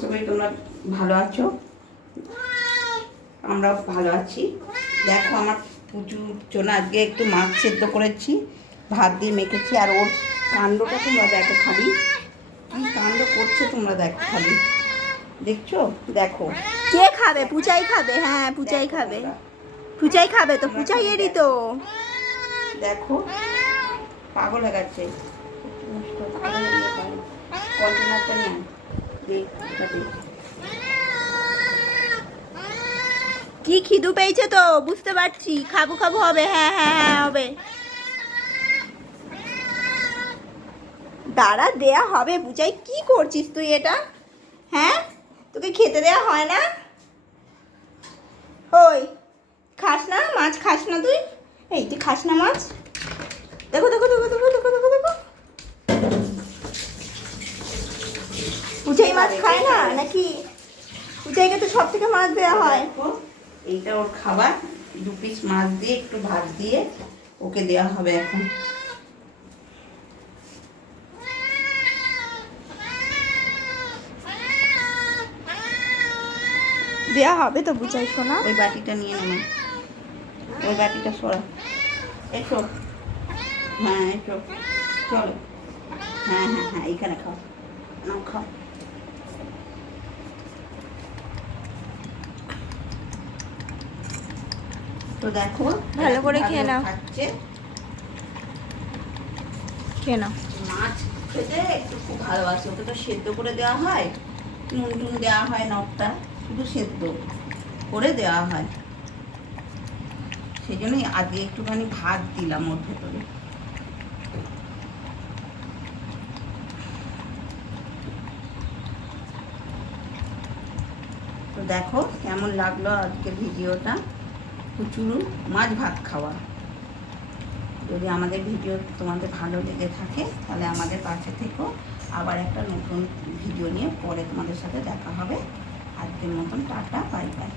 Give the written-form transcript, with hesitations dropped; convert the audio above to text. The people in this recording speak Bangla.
আশা করি তোমরা ভালো আছো, আমরাও ভালো আছি। দেখো আমার পুজোর জন্য আজকে একটু মাছ সেদ্ধ করেছি, ভাত দিয়ে মেখেছি। আর ওর কাণ্ডটা তোমরা দেখো খালি, কি কাণ্ড করছে তোমরা দেখো খালি, দেখছো? দেখো কে খাবে? পূজাই খাবে। হ্যাঁ পূজাই খাবে, পূজাই খাবে তো, পূজাই এরই তো। দেখো পাগল হয়ে গেছে। কন্টেনারটা নিয়ে কি খিদু পেয়েছে তো বুঝতে পারছি, খাবো খাবো হবে। হ্যাঁ হ্যাঁ হ্যাঁ হবে, দাঁড়া দেয়া হবে। পূজাই কি করছিস তুই এটা? হ্যাঁ তোকে খেতে দেয়া হয় না? ওই খাস না মাছ? খাস না তুই? এই তুই খাস না মাছ? দেখো দেখো দেখো দেখো দেখো দেখো দেখো, পূজাই মাছ খায় না নাকি? পূজাইকে তো সব থেকে মাছ দেওয়া হয়। এইটা ওর খাবার, 2 পিস মাছ দিয়ে একটু ভাত দিয়ে ওকে দেওয়া হবে এখন। দেওয়া হবে তো পূজাই শোনা। ওই বাটিটা নিয়ে নেবে, ওই বাটিটা সরা। এসো, হ্যাঁ এসো, চলো। হ্যাঁ হ্যাঁ হ্যাঁ এইখানে খাও, নাও খাও। তো দেখো ভালো করে খেয়ে নাও, খাচ্ছে। খেয়ে নাও। মাছ খেতে একটু খুব ভালোবাসে, ওকে তো সেদ্ধ করে দেওয়া হয়, নুন টুন দেওয়া হয়, নখটা শুধু সেদ্ধ করে দেওয়া হয়। সেই জন্যই আজকে একটুখানি ভাত দিলাম ওর ভেতরে। তো দেখো কেমন লাগলো আজকের ভিডিওটা, কুচুরু মাছ ভাত খাওয়া। যদি আমাদের ভিডিও তোমাদের ভালো লেগে থাকে তাহলে আমাদের পাশে থেকো, আবার একটা নতুন ভিডিও নিয়ে পরে তোমাদের সাথে দেখা হবে। আজকের মতন টাটা, বাই বাই।